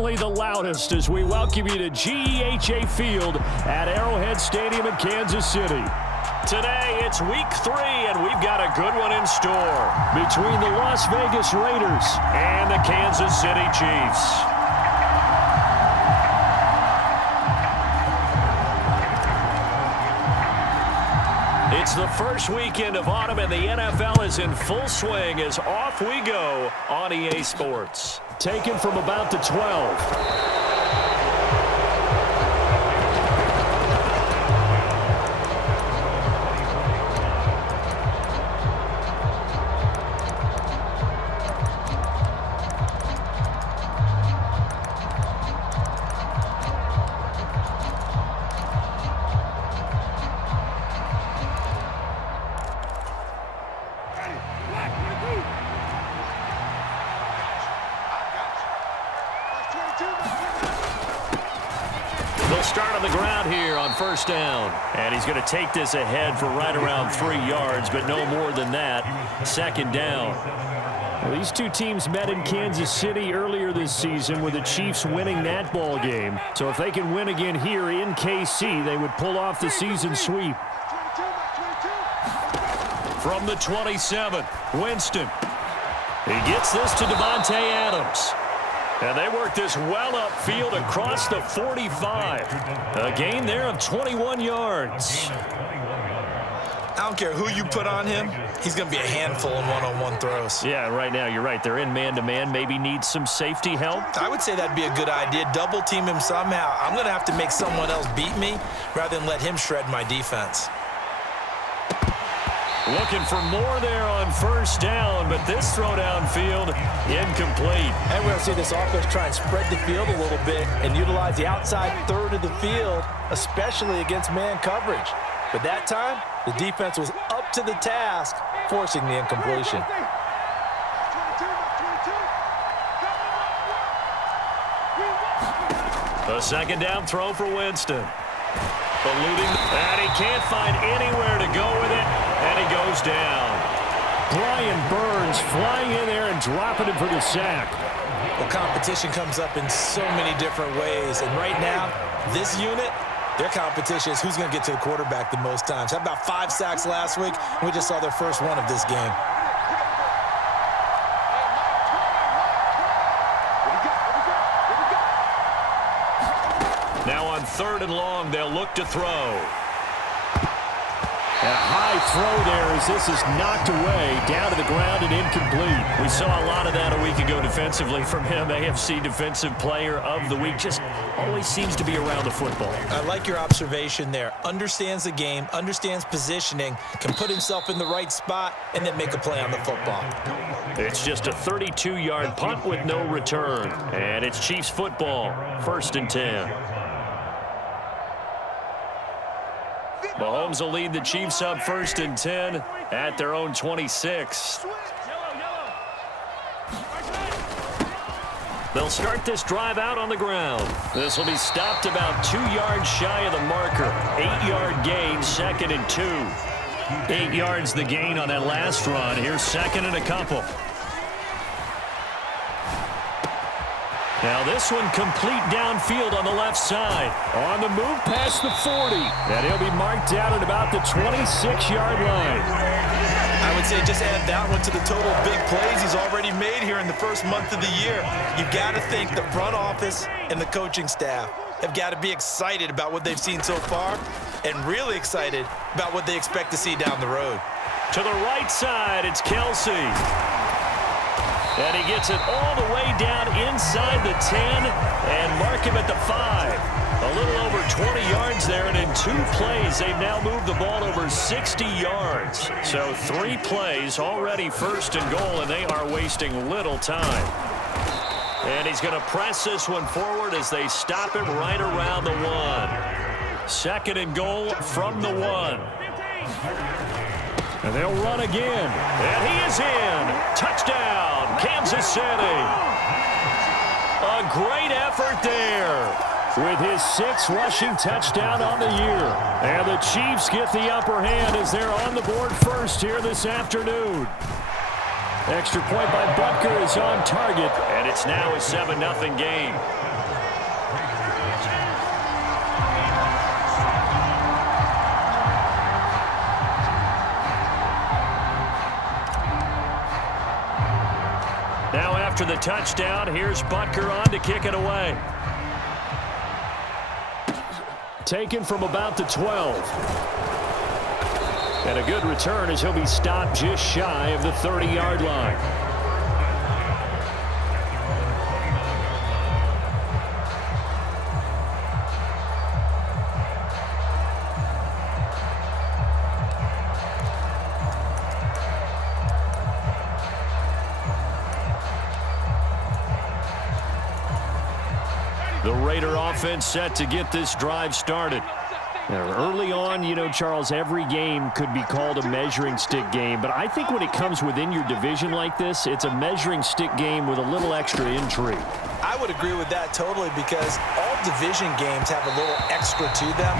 certainly the loudest as we welcome you to GEHA Field at Arrowhead Stadium in Kansas City. Today, it's week 3, and we've got a good one in store between the Las Vegas Raiders and the Kansas City Chiefs. It's the first weekend of autumn, and the NFL is in full swing as off we go on EA Sports. Taken from about the 12. They'll start on the ground here on first down. And he's going to take this ahead for right around 3 yards, but no more than that. Second down. Well, these two teams met in Kansas City earlier this season with the Chiefs winning that ball game. So if they can win again here in KC, they would pull off the season sweep. From the 27, Winston. He gets this to Devontae Adams. And they work this well upfield across the 45. A gain there of 21 yards. I don't care who you put on him. He's going to be a handful in one-on-one throws. Yeah, right now you're right. They're in man-to-man. Maybe need some safety help. I would say that'd be a good idea. Double team him somehow. I'm going to have to make someone else beat me rather than let him shred my defense. Looking for more there on first down, but this throw downfield incomplete. And we're going to see this offense try and spread the field a little bit and utilize the outside third of the field, especially against man coverage. But that time, the defense was up to the task, forcing the incompletion. A second down throw for Winston. Eluding, and he can't find anywhere to go with it, and he goes down. Brian Burns flying in there and dropping him for the sack. Well, competition comes up in so many different ways, and right now, this unit, their competition is who's going to get to the quarterback the most times. Had about 5 sacks last week, and we just saw their first one of this game. Now on 3rd and long, they'll look to throw. And a high throw there as this is knocked away, down to the ground and incomplete. We saw a lot of that a week ago defensively from him. AFC Defensive Player of the Week. Just always seems to be around the football. I like your observation there. Understands the game, understands positioning, can put himself in the right spot, and then make a play on the football. It's just a 32-yard punt with no return. And it's Chiefs football, 1st and 10. Mahomes will lead the Chiefs up 1st and 10 at their own 26. They'll start this drive out on the ground. This will be stopped about 2 yards shy of the marker. 8-yard gain, 2nd and 2. 8 yards the gain on that last run. Here's 2nd and a couple. Now this one complete downfield on the left side. On the move past the 40. And he'll be marked down at about the 26-yard line. I would say just add that one to the total big plays he's already made here in the first month of the year. You've got to think the front office and the coaching staff have got to be excited about what they've seen so far and really excited about what they expect to see down the road. To the right side, it's Kelsey. And he gets it all the way down inside the 10 and mark him at the 5. A little over 20 yards there, and in 2 plays, they've now moved the ball over 60 yards. So 3 plays, already 1st and goal, and they are wasting little time. And he's going to press this one forward as they stop it right around the 1. 2nd and goal from the 1. And they'll run again. And he is in. Touchdown, Kansas City. A great effort there with his 6th rushing touchdown on the year. And the Chiefs get the upper hand as they're on the board first here this afternoon. Extra point by Butker is on target, and it's now a 7-0 game. after the touchdown, here's Butker on to kick it away. Taken from about the 12. And a good return as he'll be stopped just shy of the 30-yard line. The Raider offense set to get this drive started. Now, early on, you know, Charles, every game could be called a measuring stick game. But I think when it comes within your division like this, it's a measuring stick game with a little extra intrigue. I would agree with that totally because all division games have a little extra to them.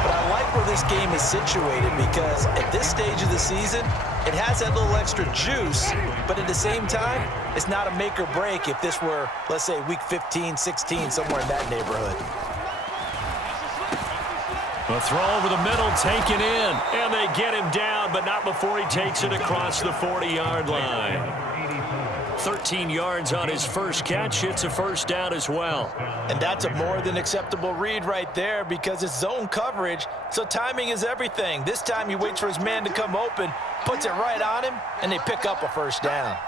But I like where this game is situated because at this stage of the season, it has that little extra juice, but at the same time, it's not a make or break if this were, let's say, week 15, 16, somewhere in that neighborhood. A throw over the middle, taken in, and they get him down, but not before he takes it across the 40-yard line. 13 yards on his first catch. It's a first down as well. And that's a more than acceptable read right there because it's zone coverage, so timing is everything. This time he waits for his man to come open, puts it right on him, and they pick up a first down.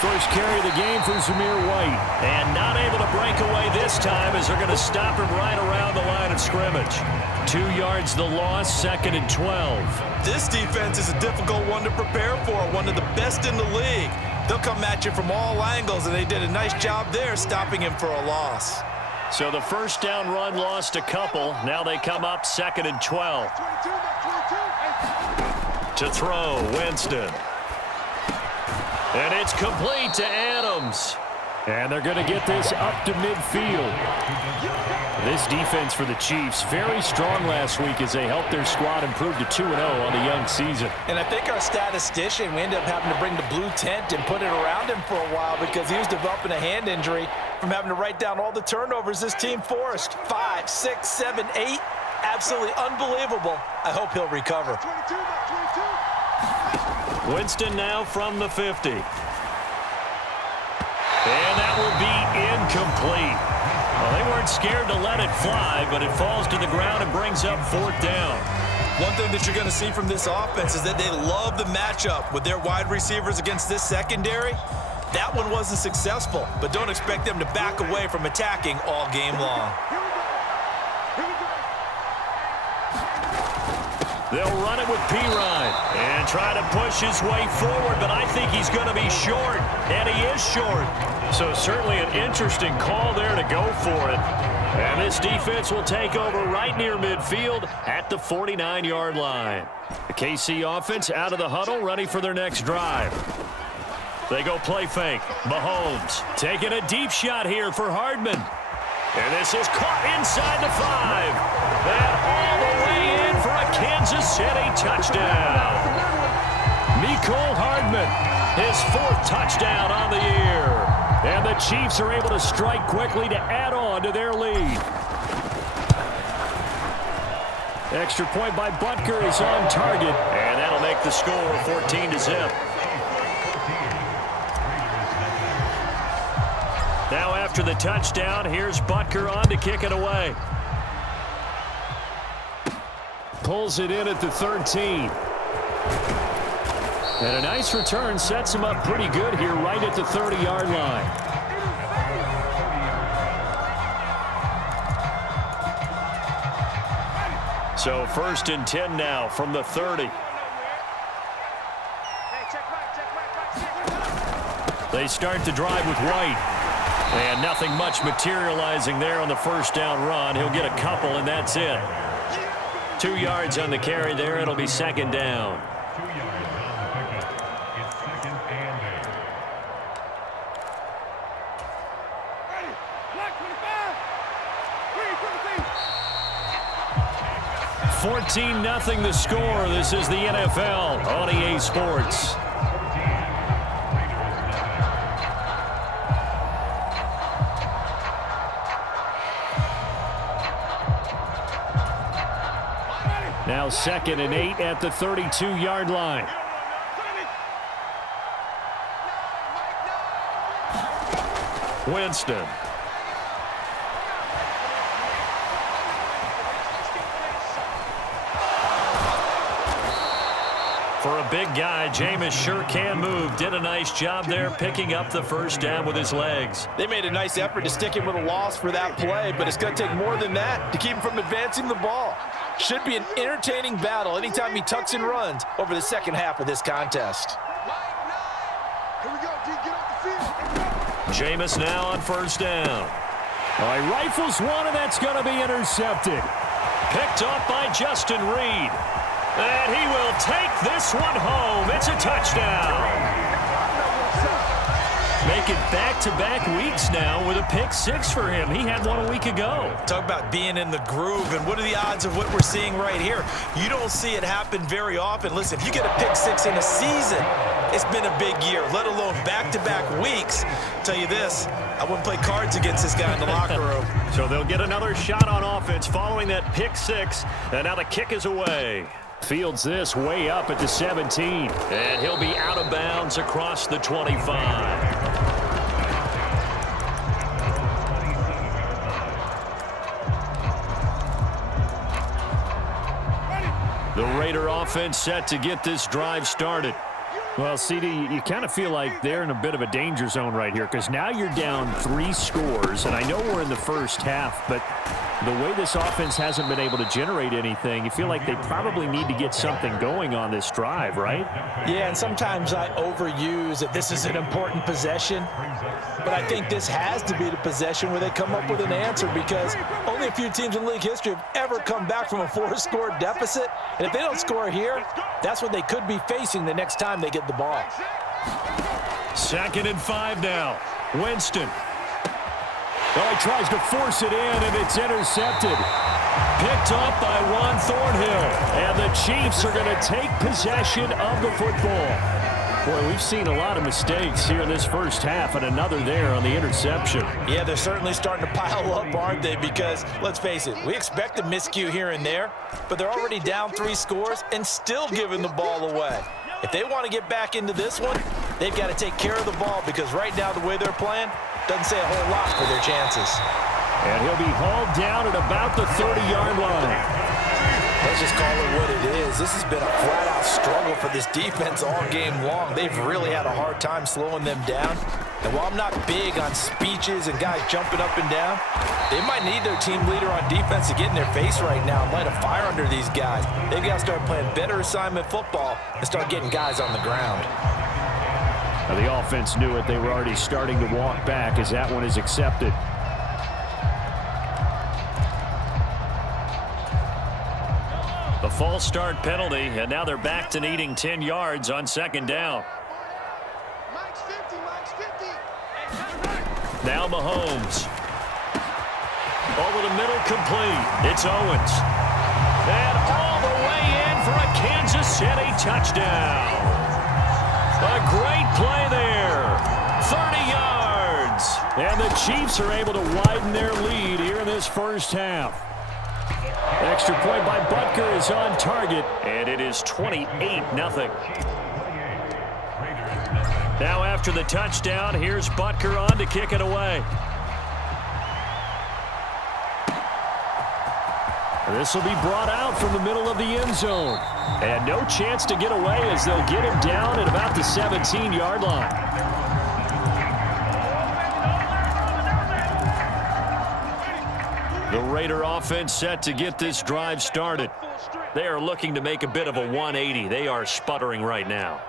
First carry of the game for B.A.White. And not able to break away this time as they're going to stop him right around the line of scrimmage. 2 yards the loss, second and 12. This defense is a difficult one to prepare for, one of the best in the league. They'll come at you from all angles, and they did a nice job there stopping him for a loss. So the first down run lost a couple. Now they come up second and 12. To throw, Winston. And it's complete to Adams. And they're going to get this up to midfield. This defense for the Chiefs, very strong last week as they helped their squad improve to 2-0 on the young season. And I think our statistician, we ended up having to bring the blue tent and put it around him for a while because he was developing a hand injury from having to write down all the turnovers this team forced. 5, 6, 7, 8. Absolutely unbelievable. I hope he'll recover. Winston now from the 50. And that will be incomplete. Well, they weren't scared to let it fly, but it falls to the ground and brings up fourth down. One thing that you're going to see from this offense is that they love the matchup with their wide receivers against this secondary. That one wasn't successful, but don't expect them to back away from attacking all game long. They'll run it with Pirine and try to push his way forward, but I think he's going to be short, and he is short. So certainly an interesting call there to go for it. And this defense will take over right near midfield at the 49-yard line. The KC offense out of the huddle, ready for their next drive. They go play fake. Mahomes taking a deep shot here for Hardman. And this is caught inside the 5. And all the way in for a Kansas City touchdown. Mecole Hardman, his 4th touchdown on the year. And the Chiefs are able to strike quickly to add on to their lead. Extra point by Butker is on target. And that'll make the score 14-0. Now after the touchdown, here's Butker on to kick it away. Pulls it in at the 13. And a nice return sets him up pretty good here right at the 30-yard line. So 1st and 10 now from the 30. They start the drive with White. And nothing much materializing there on the first down run. He'll get a couple, and that's it. 2 yards on the carry there. It'll be second down. $14-0 the score. This is the NFL on EA Sports. Now Now 2nd and 8 at the 32-yard line. Winston. For a big guy, Jameis sure can move. Did a nice job there picking up the first down with his legs. They made a nice effort to stick him with a loss for that play, but it's going to take more than that to keep him from advancing the ball. Should be an entertaining battle anytime he tucks and runs over the second half of this contest. Jameis now on first down. All right, rifles one, and that's going to be intercepted. Picked off by Justin Reed. And he will take this one home. It's a touchdown. Make it back-to-back weeks now with a pick six for him. He had one a week ago. Talk about being in the groove, and what are the odds of what we're seeing right here? You don't see it happen very often. Listen, if you get a pick six in a season, it's been a big year, let alone back-to-back weeks. I'll tell you this, I wouldn't play cards against this guy in the locker room. So they'll get another shot on offense following that pick six, and now the kick is away. Fields this way up at the 17, and he'll be out of bounds across the 25. The Raider offense set to get this drive started. Well, CD, you kind of feel like they're in a bit of a danger zone right here because now you're down 3 scores, and I know we're in the first half, but the way this offense hasn't been able to generate anything, you feel like they probably need to get something going on this drive, right? Yeah, and sometimes I overuse that this is an important possession, but I think this has to be the possession where they come up with an answer because only a few teams in league history have ever come back from a 4-score deficit, and if they don't score here, that's what they could be facing the next time they get the ball. 2nd and 5 now. Winston. Oh, he tries to force it in, and it's intercepted. Picked up by Juan Thornhill. And the Chiefs are going to take possession of the football. Boy, we've seen a lot of mistakes here in this first half, and another there on the interception. Yeah, they're certainly starting to pile up, aren't they? Because, let's face it, we expect a miscue here and there, but they're already down 3 scores and still giving the ball away. If they want to get back into this one, they've got to take care of the ball because right now the way they're playing doesn't say a whole lot for their chances. And he'll be hauled down at about the 30-yard line. Let's just call it what it is. This has been a flat-out struggle for this defense all game long. They've really had a hard time slowing them down. And while I'm not big on speeches and guys jumping up and down, they might need their team leader on defense to get in their face right now and light a fire under these guys. They've got to start playing better assignment football and start getting guys on the ground. Now the offense knew it. They were already starting to walk back as that one is accepted. A false start penalty, and now they're back to needing 10 yards on 2nd down. Now Mahomes. Over the middle, complete. It's Owens. And all the way in for a Kansas City touchdown. A great play there. 30 yards. And the Chiefs are able to widen their lead here in this first half. Extra point by Butker is on target, and it is 28-0. Now after the touchdown, here's Butker on to kick it away. This will be brought out from the middle of the end zone. And no chance to get away as they'll get him down at about the 17-yard line. The Raider offense set to get this drive started. They are looking to make a bit of a 180. They are sputtering right now.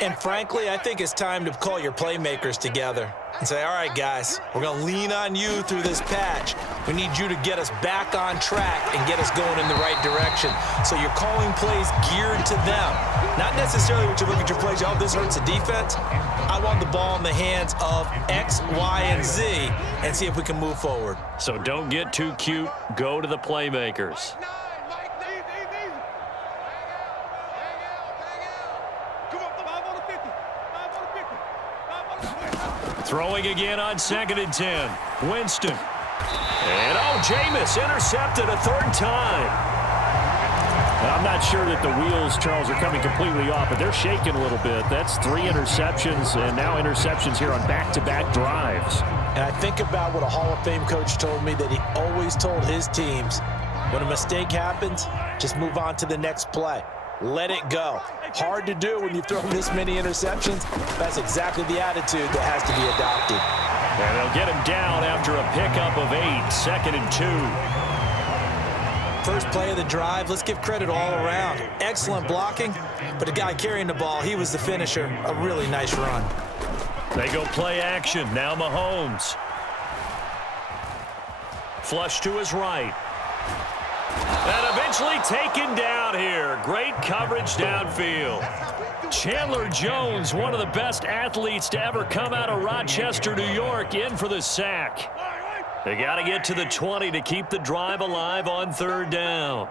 And frankly, I think it's time to call your playmakers together and say, all right, guys, we're going to lean on you through this patch. We need you to get us back on track and get us going in the right direction. So you're calling plays geared to them. Not necessarily when you look at your plays, oh, this hurts the defense. I want the ball in the hands of X, Y, and Z and see if we can move forward. So don't get too cute. Go to the playmakers. Throwing again on 2nd and 10. Winston. And Jameis intercepted a 3rd time. I'm not sure that the wheels, Charles, are coming completely off, but they're shaking a little bit. That's 3 interceptions, and now interceptions here on back-to-back drives. And I think about what a Hall of Fame coach told me, that he always told his teams, when a mistake happens, just move on to the next play. Let it go. Hard to do when you throw this many interceptions. That's exactly the attitude that has to be adopted. And they'll get him down after a pickup of 8, 2nd and 2. First play of the drive, let's give credit all around. Excellent blocking, but the guy carrying the ball, he was the finisher. A really nice run. They go play action. Now Mahomes. Flush to his right. And eventually taken down here. Great coverage downfield. Chandler Jones, one of the best athletes to ever come out of Rochester, New York, in for the sack. They got to get to the 20 to keep the drive alive on 3rd down.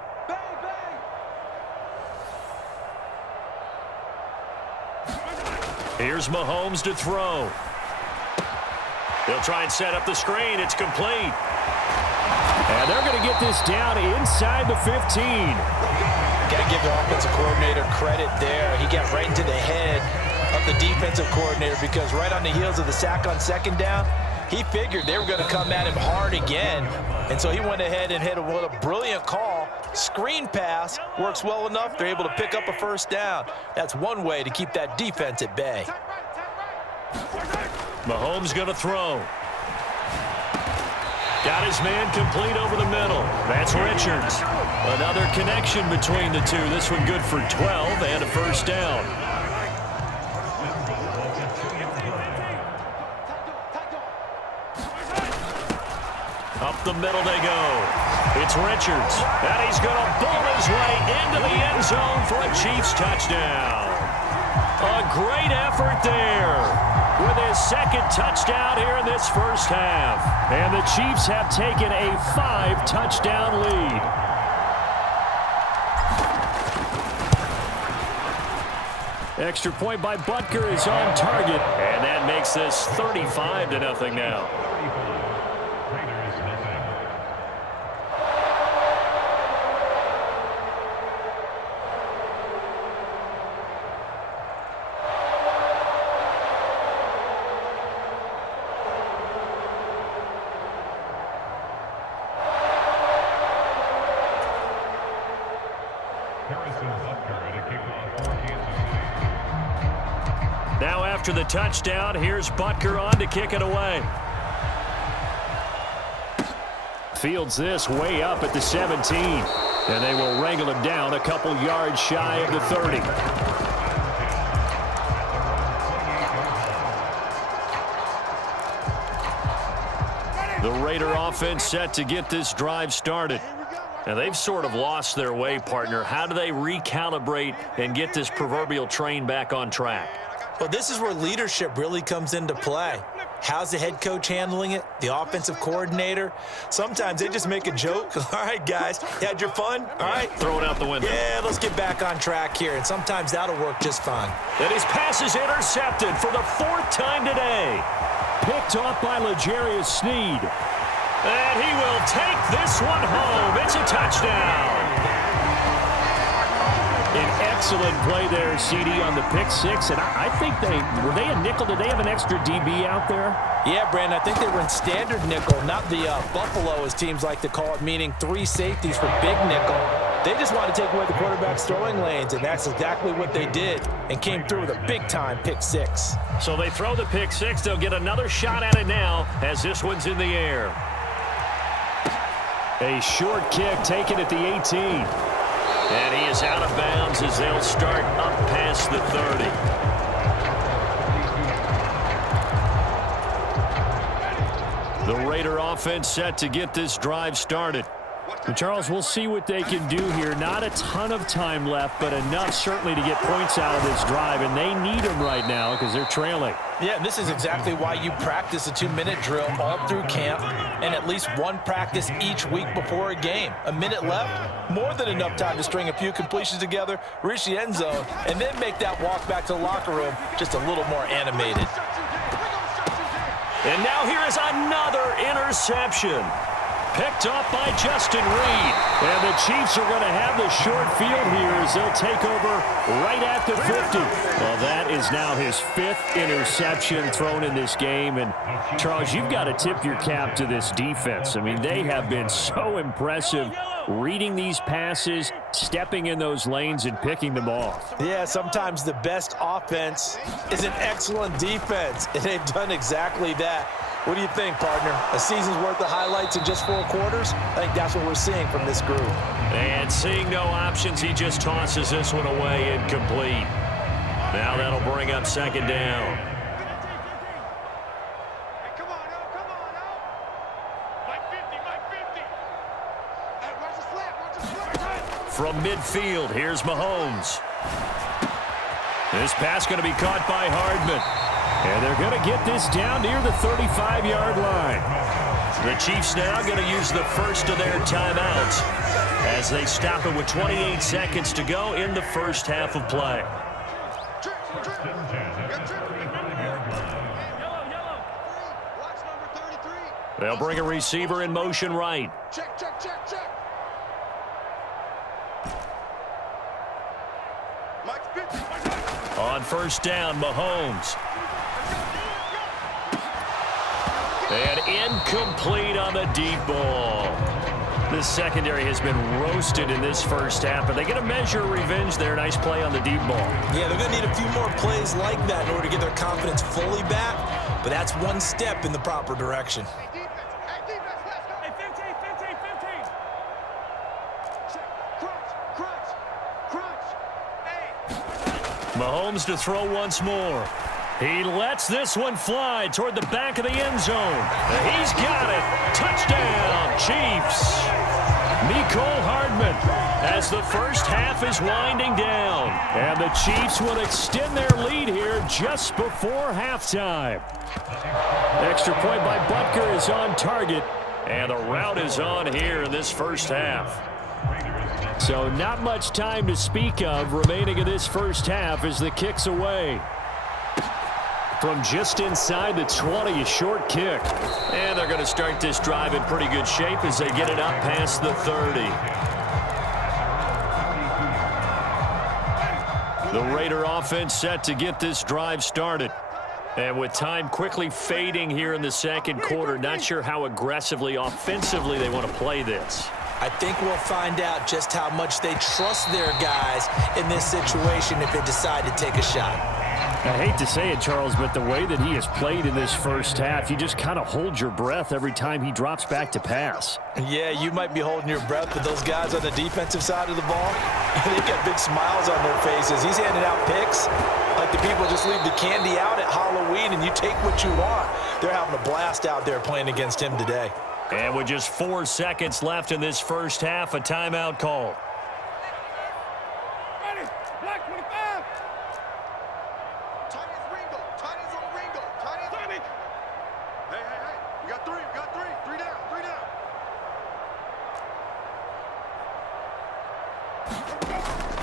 Here's Mahomes to throw. They'll try and set up the screen. It's complete. And they're going to get this down inside the 15. Got to give the offensive coordinator credit there. He got right into the head of the defensive coordinator, because right on the heels of the sack on 2nd down, he figured they were going to come at him hard again. And so he went ahead and hit what a brilliant call. Screen pass works well enough. They're able to pick up a 1st down. That's one way to keep that defense at bay. Mahomes going to throw. Got his man complete over the middle. That's Richards. Another connection between the two. This one good for 12 and a 1st down. Up the middle they go. It's Richards. And he's going to bowl his way into the end zone for a Chiefs touchdown. A great effort there, with his 2nd touchdown here in this 1st half. And the Chiefs have taken a 5-touchdown lead. Extra point by Butker is on target. And that makes this 35-0 now. Now after the touchdown, here's Butker on to kick it away. Fields this way up at the 17. And they will wrangle him down a couple yards shy of the 30. The Raider offense set to get this drive started. And they've sort of lost their way, partner. How do they recalibrate and get this proverbial train back on track? Well, this is where leadership really comes into play. How's the head coach handling it? The offensive coordinator? Sometimes they just make a joke. All right, guys, you had your fun? All right. Throw it out the window. Yeah, let's get back on track here. And sometimes that'll work just fine. And his pass is intercepted for the 4th time today. Picked off by L'Jarius Sneed. And he will take this one home. It's a touchdown. An excellent play there, CD, on the pick 6. And I think were they a nickel? Did they have an extra DB out there? Yeah, Brandon, I think they were in standard nickel, not the Buffalo, as teams like to call it, meaning 3 safeties for big nickel. They just want to take away the quarterback's throwing lanes, and that's exactly what they did, and came through with a big-time pick 6. So they throw the pick 6. They'll get another shot at it now as this one's in the air. A short kick taken at the 18. And he is out of bounds as they'll start up past the 30. The Raider offense set to get this drive started. And Charles, we'll see what they can do here. Not a ton of time left, but enough certainly to get points out of this drive. And they need them right now because they're trailing. Yeah, and this is exactly why you practice a 2-minute drill all through camp and at least one practice each week before a game. A minute left, more than enough time to string a few completions together, reach the end zone, and then make that walk back to the locker room just a little more animated. And now here is another interception. picked off by Justin Reed. And the Chiefs are going to have the short field here as they'll take over right at the 50. Well, that is now his 5th interception thrown in this game. And, Charles, you've got to tip your cap to this defense. I mean, they have been so impressive reading these passes, stepping in those lanes, and picking them off. Yeah, sometimes the best offense is an excellent defense, and they've done exactly that. What do you think, partner? A season's worth of highlights in just 4 quarters? I think that's what we're seeing from this group. And seeing no options, he just tosses this one away incomplete. Now that'll bring up 2nd down. From midfield, here's Mahomes. This pass going to be caught by Hardman. And they're going to get this down near the 35-yard line. The Chiefs now going to use the first of their timeouts as they stop it with 28 seconds to go in the first half of play. They'll bring a receiver in motion right. Check, check, check, check. On 1st down, Mahomes. And incomplete on the deep ball. This secondary has been roasted in this first half, but they get a measure of revenge there. Nice play on the deep ball. Yeah, they're going to need a few more plays like that in order to get their confidence fully back, but that's one step in the proper direction. Mahomes to throw once more. He lets this one fly toward the back of the end zone. He's got it. Touchdown, Chiefs. Mecole Hardman as the first half is winding down. And the Chiefs will extend their lead here just before halftime. Extra point by Butker is on target. And the route is on here in this first half. So not much time to speak of remaining in this first half as the kick's away. From just inside the 20, a short kick. And they're going to start this drive in pretty good shape as they get it up past the 30. The Raider offense set to get this drive started. And with time quickly fading here in the second quarter, not sure how aggressively, offensively they want to play this. I think we'll find out just how much they trust their guys in this situation if they decide to take a shot. I hate to say it, Charles, but the way that he has played in this first half, you just kind of hold your breath every time he drops back to pass. Yeah, you might be holding your breath, but those guys on the defensive side of the ball, they've got big smiles on their faces. He's handing out picks like the people just leave the candy out at Halloween and you take what you want. They're having a blast out there playing against him today. And with just 4 seconds left in this first half, a timeout call. Black 25. Tiny's Ringo. Tiny's on Ringo. Tiny. Hey. We got 3. We got 3. 3 down. 3 down.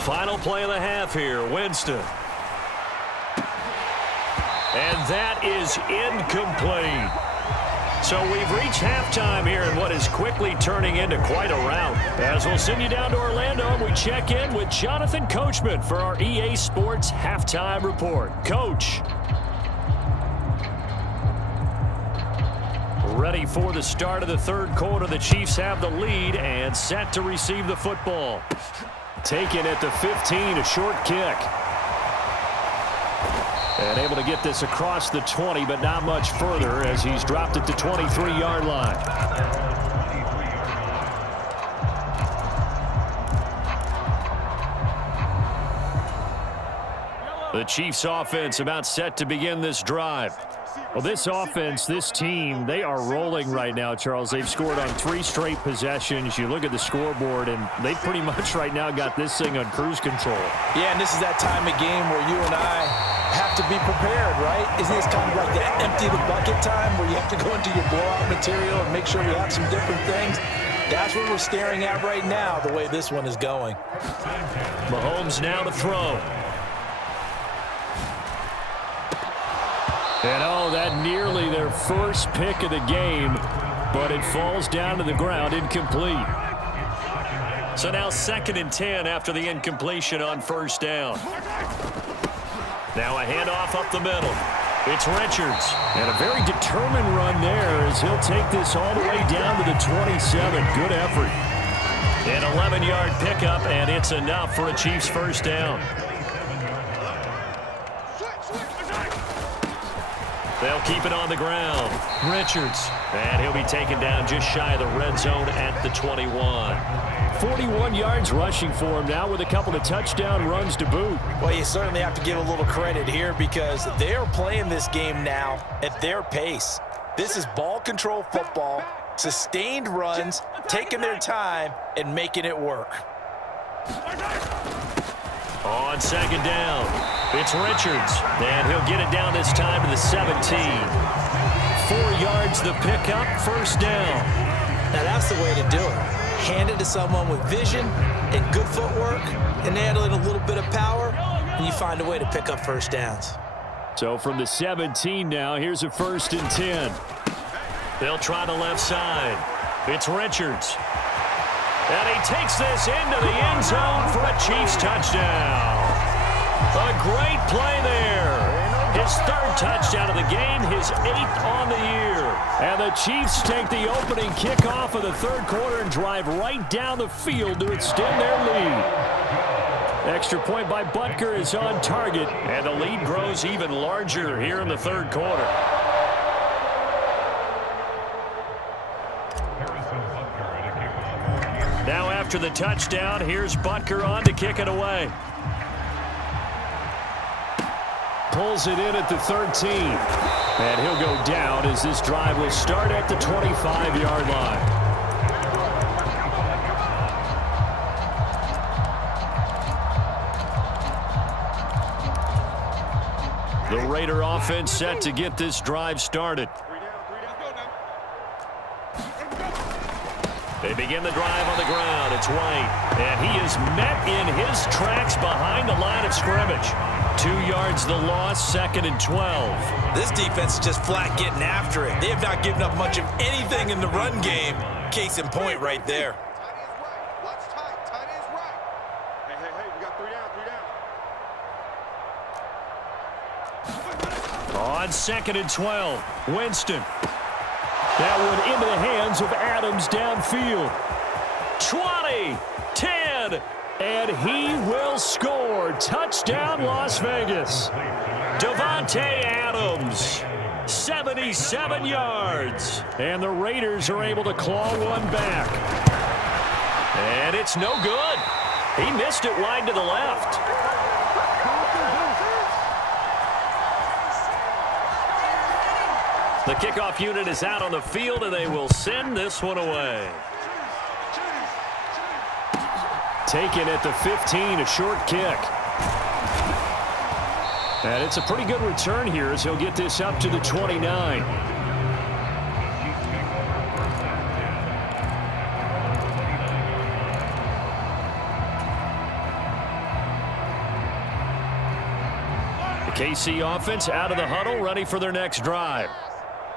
Final play of the half here, Winston. And that is incomplete. So we've reached halftime here in what is quickly turning into quite a rout. As we'll send you down to Orlando, and we check in with Jonathan Coachman for our EA Sports Halftime Report. Coach. Ready for the start of the third quarter. The Chiefs have the lead and set to receive the football. Taken at the 15, a short kick. And able to get this across the 20, but not much further as he's dropped it to 23-yard line. The Chiefs offense about set to begin this drive. Well, this offense, this team, they are rolling right now, Charles. They've scored on 3 straight possessions. You look at the scoreboard, and they pretty much right now got this thing on cruise control. Yeah, and this is that time of game where you and I have to be prepared, right? Isn't this kind of like that empty the bucket time where you have to go into your blowout material and make sure we have some different things? That's what we're staring at right now, the way this one is going. Mahomes now to throw. And, oh, that nearly their first pick of the game. but it falls down to the ground, incomplete. So now 2nd and 10 after the incompletion on 1st down. Now a handoff up the middle. It's Richards. And a very determined run there as he'll take this all the way down to the 27. Good effort. An 11-yard pickup, and it's enough for a Chiefs 1st down. They'll keep it on the ground. Richards. And he'll be taken down just shy of the red zone at the 21. 41 yards rushing for him now with a couple of touchdown runs to boot. Well, you certainly have to give a little credit here because they are playing this game now at their pace. This is ball control football, sustained runs, taking their time, and making it work. On 2nd down, it's Richards, and he'll get it down this time to the 17. 4 yards the pickup, 1st down. Now that's the way to do it. Hand it to someone with vision and good footwork, and add in a little bit of power, and you find a way to pick up 1st downs. So from the 17 now, here's a 1st and 10. They'll try the left side. It's Richards. And he takes this into the end zone for a Chiefs touchdown. A great play there. His 3rd touchdown of the game, his 8th on the year. And the Chiefs take the opening kickoff of the 3rd quarter and drive right down the field to extend their lead. Extra point by Butker is on target, and the lead grows even larger here in the 3rd quarter. Now after the touchdown, here's Butker on to kick it away. Pulls it in at the 13. And he'll go down as this drive will start at the 25-yard line. The Raider offense set to get this drive started. They begin the drive on the ground. It's White. And he is met in his tracks behind the line of scrimmage. 2 yards the loss, 2nd and 12. This defense is just flat getting after it. They have not given up much of anything in the run game. Case in point right there. Tight is right. Hey, we got 3 down. On 2nd and 12, Winston. That one into the hands of Adams downfield. 20, 10, and he will score. Touchdown, Las Vegas. Davante Adams, 77 yards. And the Raiders are able to claw one back. And it's no good. He missed it wide to the left. The kickoff unit is out on the field, and they will send this one away. Taken at the 15, a short kick. And it's a pretty good return here as he'll get this up to the 29. The KC offense out of the huddle, ready for their next drive.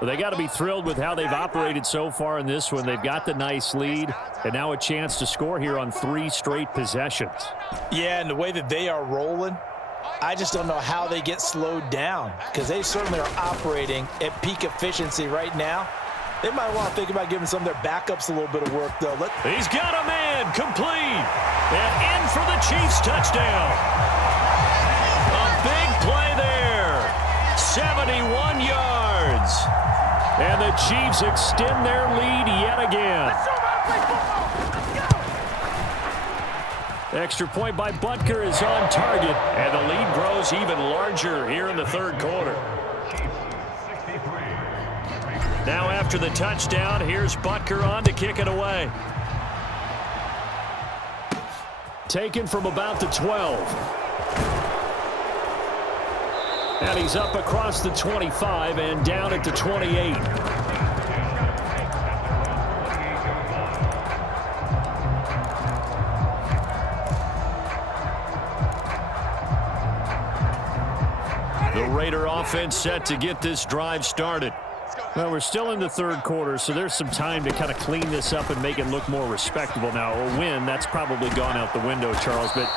Well, they got to be thrilled with how they've operated so far in this one. They've got the nice lead, and now a chance to score here on 3 straight possessions. Yeah, and the way that they are rolling, I just don't know how they get slowed down because they certainly are operating at peak efficiency right now. They might want to think about giving some of their backups a little bit of work, though. He's got a man, complete, and in for the Chiefs touchdown. A big play there, 71 yards. And the Chiefs extend their lead yet again. Extra point by Butker is on target, and the lead grows even larger here in the 3rd quarter. Now after the touchdown, here's Butker on to kick it away. Taken from about the 12. And he's up across the 25 and down at the 28. The Raider offense set to get this drive started. Well, we're still in the third quarter, so there's some time to kind of clean this up and make it look more respectable. Now, a win, that's probably gone out the window, Charles, but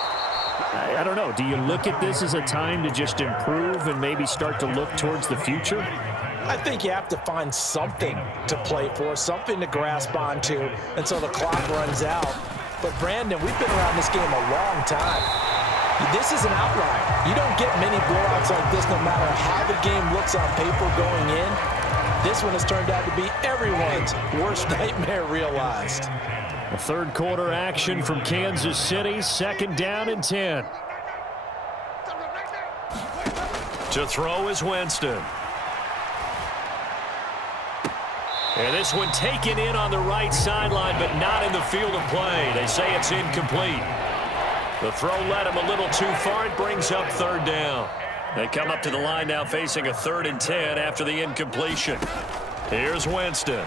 I don't know. Do you look at this as a time to just improve and maybe start to look towards the future? I think you have to find something to play for, something to grasp onto until the clock runs out. But, Brandon, we've been around this game a long time. This is an outlier. You don't get many blowouts like this no matter how the game looks on paper going in. This one has turned out to be everyone's worst nightmare realized. A third quarter action from Kansas City, 2nd down and 10. To throw is Winston. And this one taken in on the right sideline, but not in the field of play. They say it's incomplete. The throw led him a little too far. It brings up 3rd down. They come up to the line now facing a 3rd and 10 after the incompletion. Here's Winston.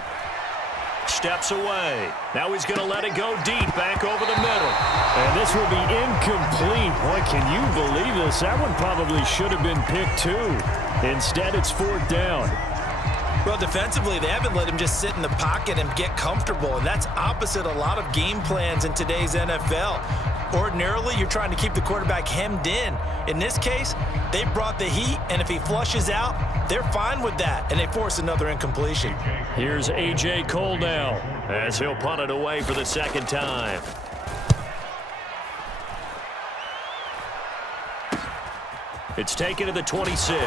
Steps away. Now he's going to let it go deep, back over the middle. And this will be incomplete. Boy, can you believe this? That one probably should have been picked too. Instead, it's 4th down. Well, defensively, they haven't let him just sit in the pocket and get comfortable, and that's opposite a lot of game plans in today's NFL. Ordinarily, you're trying to keep the quarterback hemmed in. In this case, they brought the heat, and if he flushes out, they're fine with that, and they force another incompletion. Here's A.J. Cole now as he'll punt it away for the 2nd time. It's taken to the 26.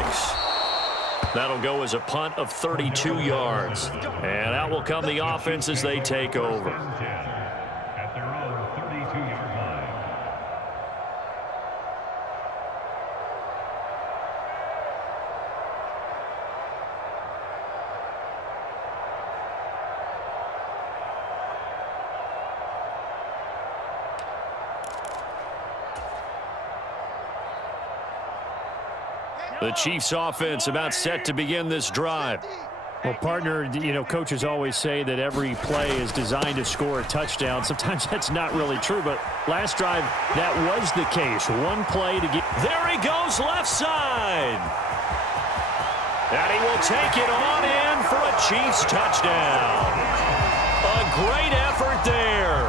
That'll go as a punt of 32 yards. And out will come the offense as they take over. At their own 32-yard line. The Chiefs offense about set to begin this drive. Well, partner, you know, coaches always say that every play is designed to score a touchdown. Sometimes that's not really true, but last drive, that was the case. One play to get... There he goes, left side. And he will take it on in for a Chiefs touchdown. A great effort there.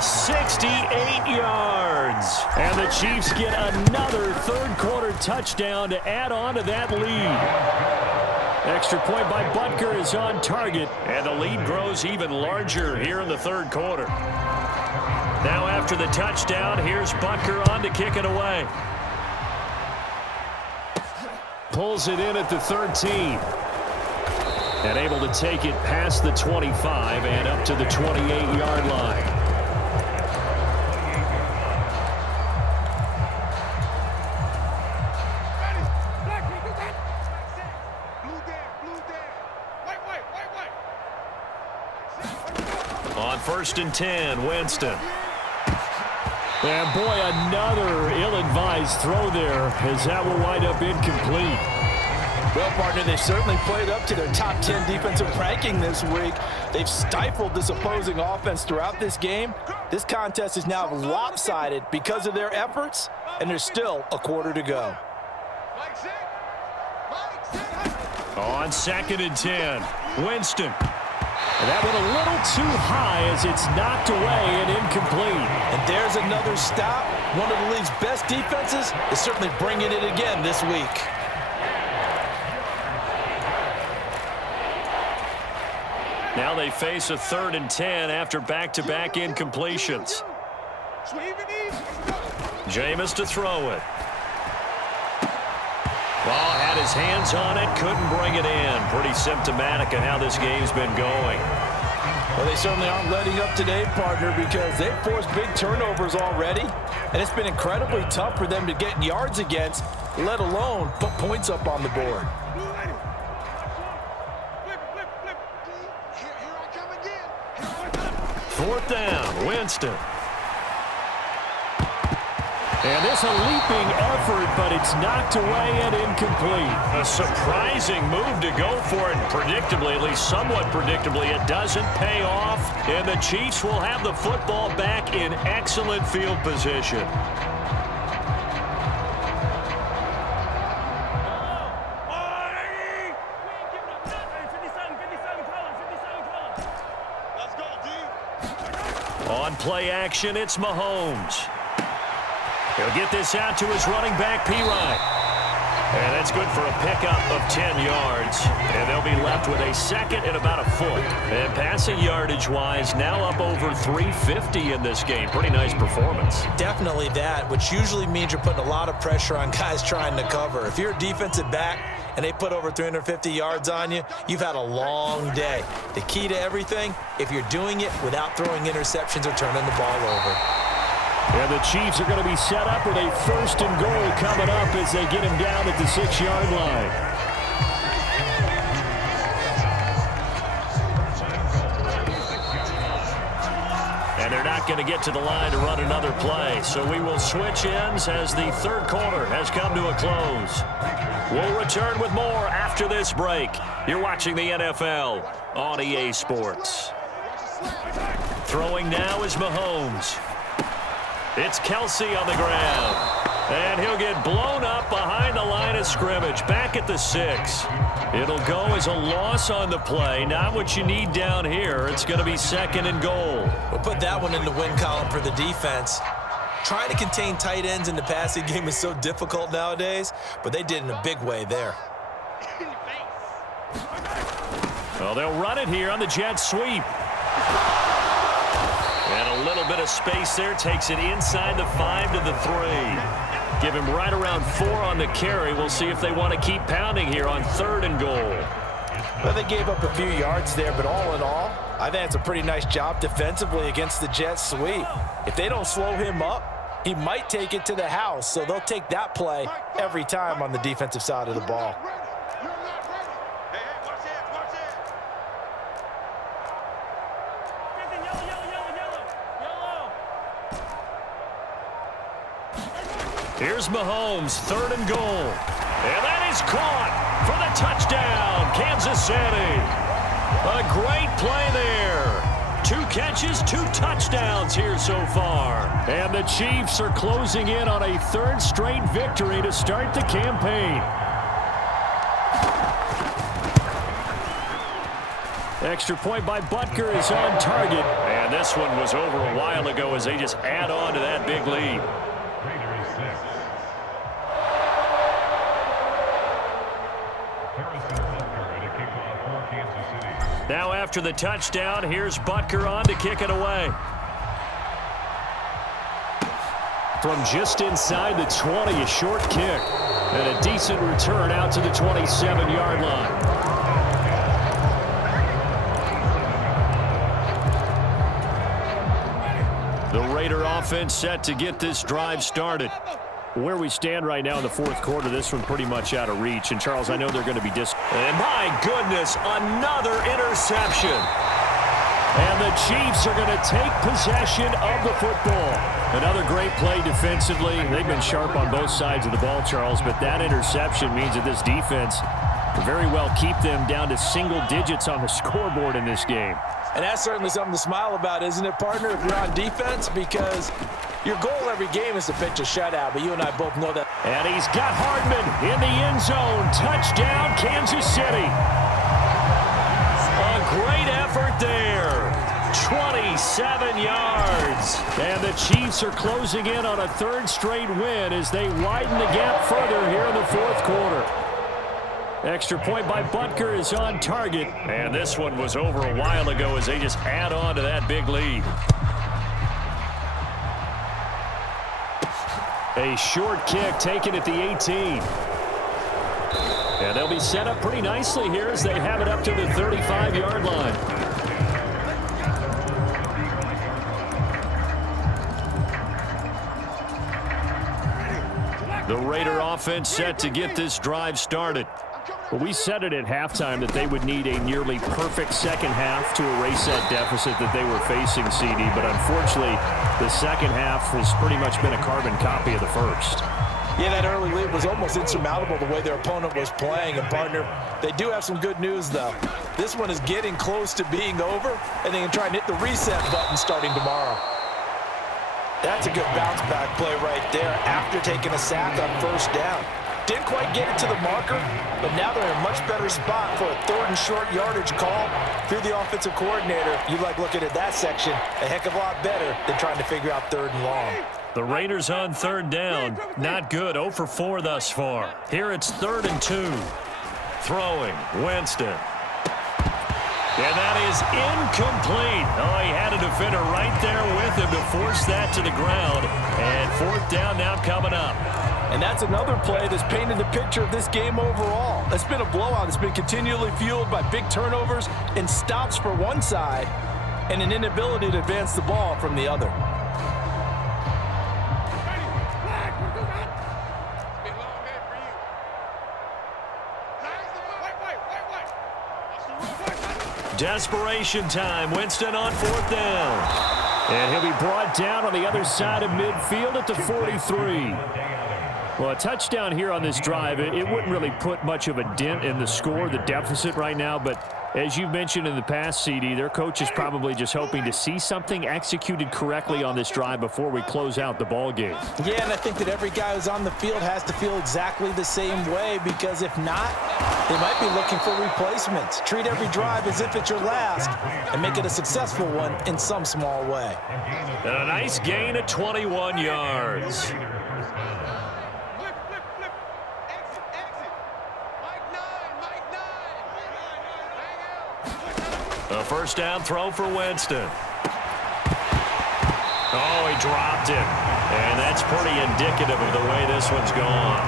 68 yards. And the Chiefs get another third-quarter touchdown to add on to that lead. Extra point by Butker is on target, and the lead grows even larger here in the third quarter. Now after the touchdown, here's Butker on to kick it away. Pulls it in at the 13. And able to take it past the 25 and up to the 28-yard line. On 1st and 10, Winston. And boy, another ill-advised throw there as that will wind up incomplete. Well, partner, they certainly played up to their top 10 defensive ranking this week. They've stifled this opposing offense throughout this game. This contest is now lopsided because of their efforts, and there's still a quarter to go. On 2nd and 10, Winston. And that went a little too high as it's knocked away and incomplete. And there's another stop. One of the league's best defenses is certainly bringing it again this week. Now they face a 3rd and 10 after back-to-back incompletions. Jameis to throw it. Well, had his hands on it, couldn't bring it in. Pretty symptomatic of how this game's been going. Well, they certainly aren't letting up today, partner, because they've forced big turnovers already, and it's been incredibly tough for them to get yards against, let alone put points up on the board. 4th down, Winston. And this a leaping effort, but it's knocked away and incomplete. A surprising move to go for it, predictably, at least somewhat predictably. It doesn't pay off, and the Chiefs will have the football back in excellent field position. On play action, it's Mahomes. He'll get this out to his running back, P.A.White. And that's good for a pickup of 10 yards. And they'll be left with a second and about a foot. And passing yardage-wise, now up over 350 in this game. Pretty nice performance. Definitely that, which usually means you're putting a lot of pressure on guys trying to cover. If you're a defensive back and they put over 350 yards on you, you've had a long day. The key to everything, if you're doing it without throwing interceptions or turning the ball over. And the Chiefs are going to be set up with a 1st and goal coming up as they get him down at the 6-yard line. And they're not going to get to the line to run another play. So we will switch ends as the 3rd quarter has come to a close. We'll return with more after this break. You're watching the NFL on EA Sports. Throwing now is Mahomes. It's Kelsey on the ground. And he'll get blown up behind the line of scrimmage, back at the 6. It'll go as a loss on the play. Not what you need down here. It's going to be 2nd and goal. We'll put that one in the win column for the defense. Trying to contain tight ends in the passing game is so difficult nowadays, but they did in a big way there. Well, they'll run it here on the jet sweep. And a little bit of space there, takes it inside the 5 to the 3. Give him right around 4 on the carry. We'll see if they want to keep pounding here on 3rd and goal. Well, they gave up a few yards there, but all in all, I think it's a pretty nice job defensively against the jet sweep. If they don't slow him up, he might take it to the house, so they'll take that play every time on the defensive side of the ball. Here's Mahomes, 3rd and goal. And that is caught for the touchdown, Kansas City. A great play there. 2 catches, 2 touchdowns here so far. And the Chiefs are closing in on a 3rd straight victory to start the campaign. Extra point by Butker is on target. And this one was over a while ago as they just add on to that big lead. Now after the touchdown, here's Butker on to kick it away. From just inside the 20, a short kick. And a decent return out to the 27-yard line. The Raider offense set to get this drive started. Where we stand right now in the 4th quarter, this one pretty much out of reach. And, Charles, I know they're going to be And my goodness, another interception. And the Chiefs are going to take possession of the football. Another great play defensively. They've been sharp on both sides of the ball, Charles, but that interception means that this defense will very well keep them down to single digits on the scoreboard in this game. And that's certainly something to smile about, isn't it, partner, if you're on defense? Because your goal every game is to pitch a shutout, but you and I both know that. And he's got Hardman in the end zone. Touchdown, Kansas City. A great effort there. 27 yards. And the Chiefs are closing in on a 3rd straight win as they widen the gap further here in the 4th quarter. Extra point by Butker is on target. And this one was over a while ago as they just add on to that big lead. A short kick taken at the 18. And they'll be set up pretty nicely here as they have it up to the 35-yard line. The Raider offense set to get this drive started. Well, we said it at halftime that they would need a nearly perfect second half to erase that deficit that they were facing, CD. But unfortunately, the second half has pretty much been a carbon copy of the first. Yeah, that early lead was almost insurmountable the way their opponent was playing. And, partner, they do have some good news, though. This one is getting close to being over, and they can try and hit the reset button starting tomorrow. That's a good bounce-back play right there after taking a sack on 1st down. Didn't quite get it to the marker, but now they're in a much better spot for a 3rd and short yardage call. If you're the offensive coordinator, you like looking at that section a heck of a lot better than trying to figure out 3rd and long. The Raiders on 3rd down. Not good. 0 for 4 thus far. Here it's 3rd and 2. Throwing. Winston. And that is incomplete. Oh, he had a defender right there with him to force that to the ground. And 4th down now coming up. And that's another play that's painted the picture of this game overall. It's been a blowout. It's been continually fueled by big turnovers and stops for one side and an inability to advance the ball from the other. Desperation time. Winston on 4th down. And he'll be brought down on the other side of midfield at the 43. Well, a touchdown here on this drive, it wouldn't really put much of a dent in the score, the deficit right now. But as you've mentioned in the past, CD, their coach is probably just hoping to see something executed correctly on this drive before we close out the ball game. Yeah, and I think that every guy who's on the field has to feel exactly the same way, because if not, they might be looking for replacements. Treat every drive as if it's your last and make it a successful one in some small way. And a nice gain of 21 yards. A 1st down throw for Winston. Oh, he dropped it. And that's pretty indicative of the way this one's gone.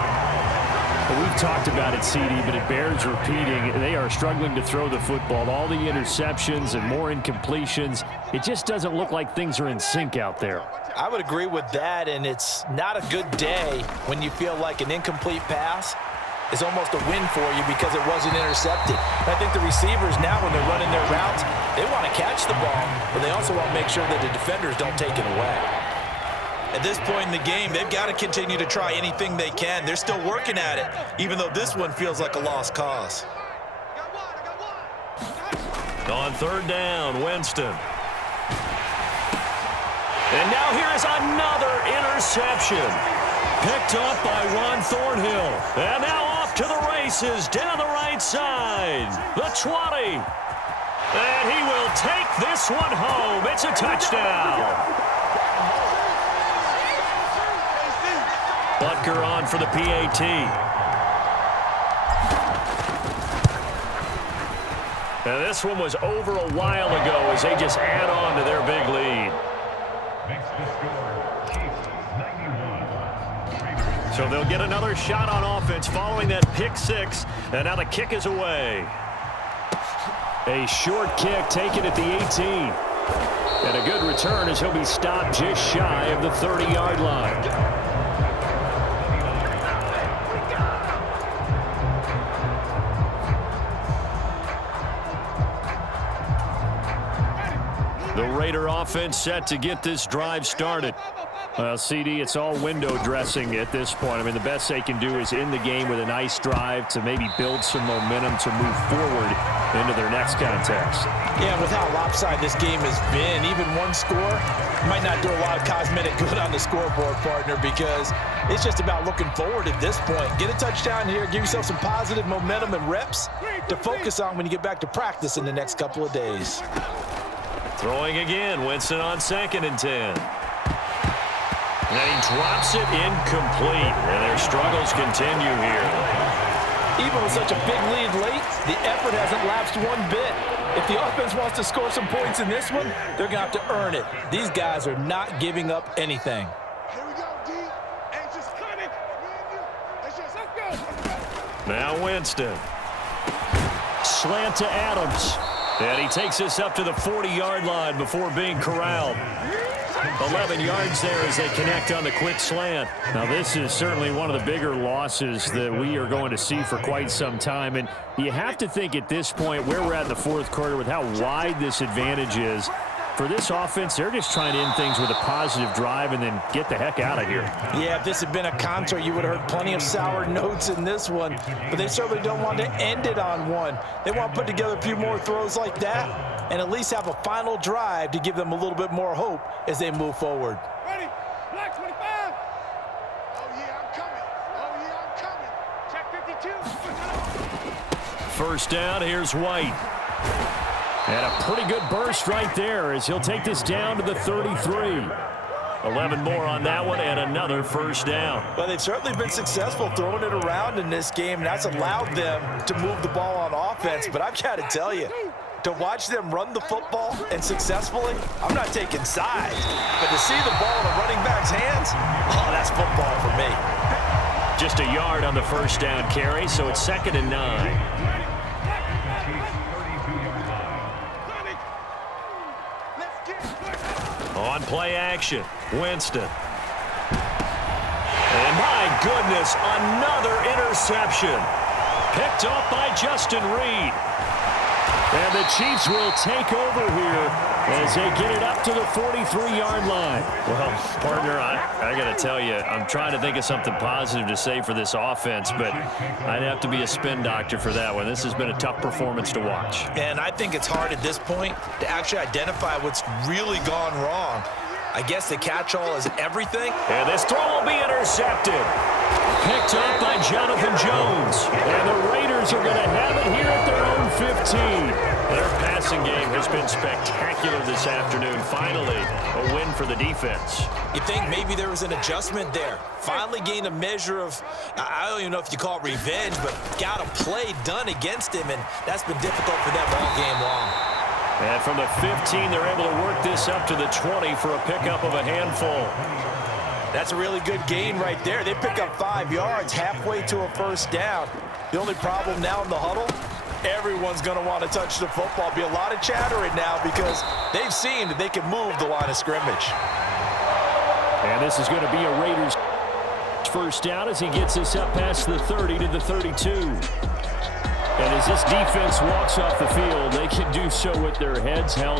Well, we've talked about it, CD, but it bears repeating. They are struggling to throw the football. All the interceptions and more incompletions. It just doesn't look like things are in sync out there. I would agree with that, and it's not a good day when you feel like an incomplete pass is almost a win for you because it wasn't intercepted. I think the receivers now, when they're running their routes, they want to catch the ball, but they also want to make sure that the defenders don't take it away. At this point in the game, they've got to continue to try anything they can. They're still working at it, even though this one feels like a lost cause. On 3rd down, Winston. And now here is another interception. Picked up by Juan Thornhill. And now off to the races down the right side. The 20. And he will take this one home. It's a touchdown. Butker on for the PAT. And this one was over a while ago as they just add on to their big lead. Makes the score Chiefs 91. So they'll get another shot on offense following that pick 6. And now the kick is away. A short kick taken at the 18. And a good return as he'll be stopped just shy of the 30-yard line. The Raider offense set to get this drive started. Well, CD, it's all window dressing at this point. I mean, the best they can do is end the game with a nice drive to maybe build some momentum to move forward into their next contest. Yeah, with how lopsided this game has been, even one score might not do a lot of cosmetic good on the scoreboard, partner, because it's just about looking forward at this point. Get a touchdown here, give yourself some positive momentum and reps to focus on when you get back to practice in the next couple of days. Throwing again, Winston on 2nd and 10. And he drops it incomplete, and their struggles continue here. Even with such a big lead late, the effort hasn't lapsed one bit. If the offense wants to score some points in this one, they're going to have to earn it. These guys are not giving up anything. Here we go, D. And just cut it. Let's go. Now Winston. Slant to Adams. And he takes this up to the 40-yard line before being corralled. 11 yards there as they connect on the quick slant. Now, this is certainly one of the bigger losses that we are going to see for quite some time. And you have to think at this point where we're at in the 4th quarter with how wide this advantage is. For this offense, they're just trying to end things with a positive drive and then get the heck out of here. Yeah, if this had been a concert, you would have heard plenty of sour notes in this one. But they certainly don't want to end it on one. They want to put together a few more throws like that and at least have a final drive to give them a little bit more hope as they move forward. Ready? Black 25. Oh, yeah, I'm coming. Oh, yeah, I'm coming. first down. Here's White. And a pretty good burst right there as he'll take this down to the 33. 11 more on that one and another first down. Well, they've certainly been successful throwing it around in this game, and that's allowed them to move the ball on offense. But I've got to tell you, to watch them run the football and successfully, I'm not taking sides. But to see the ball in a running back's hands, oh, that's football for me. Just a yard on the first down carry, so it's 2nd and 9. On play action, Winston. And my goodness, another interception. Picked off by Justin Reed. And the Chiefs will take over here as they get it up to the 43-yard line. Well, partner, I got to tell you, I'm trying to think of something positive to say for this offense, but I'd have to be a spin doctor for that one. This has been a tough performance to watch. And I think it's hard at this point to actually identify what's really gone wrong. I guess the catch-all is everything. And this throw will be intercepted. Picked up by Jonathan Jones. And the Raiders are going to have it here at their own 15. Their passing game has been spectacular this afternoon. Finally, a win for the defense. You think maybe there was an adjustment there. Finally gained a measure of, I don't even know if you call it revenge, but got a play done against him, and that's been difficult for them all game long. And from the 15, they're able to work this up to the 20 for a pickup of a handful. That's a really good gain right there. They pick up 5 yards halfway to a first down. The only problem now in the huddle, everyone's going to want to touch the football. Be a lot of chattering now because they've seen that they can move the line of scrimmage. And this is going to be a Raiders first down as he gets this up past the 30 to the 32. And as this defense walks off the field, they can do so with their heads held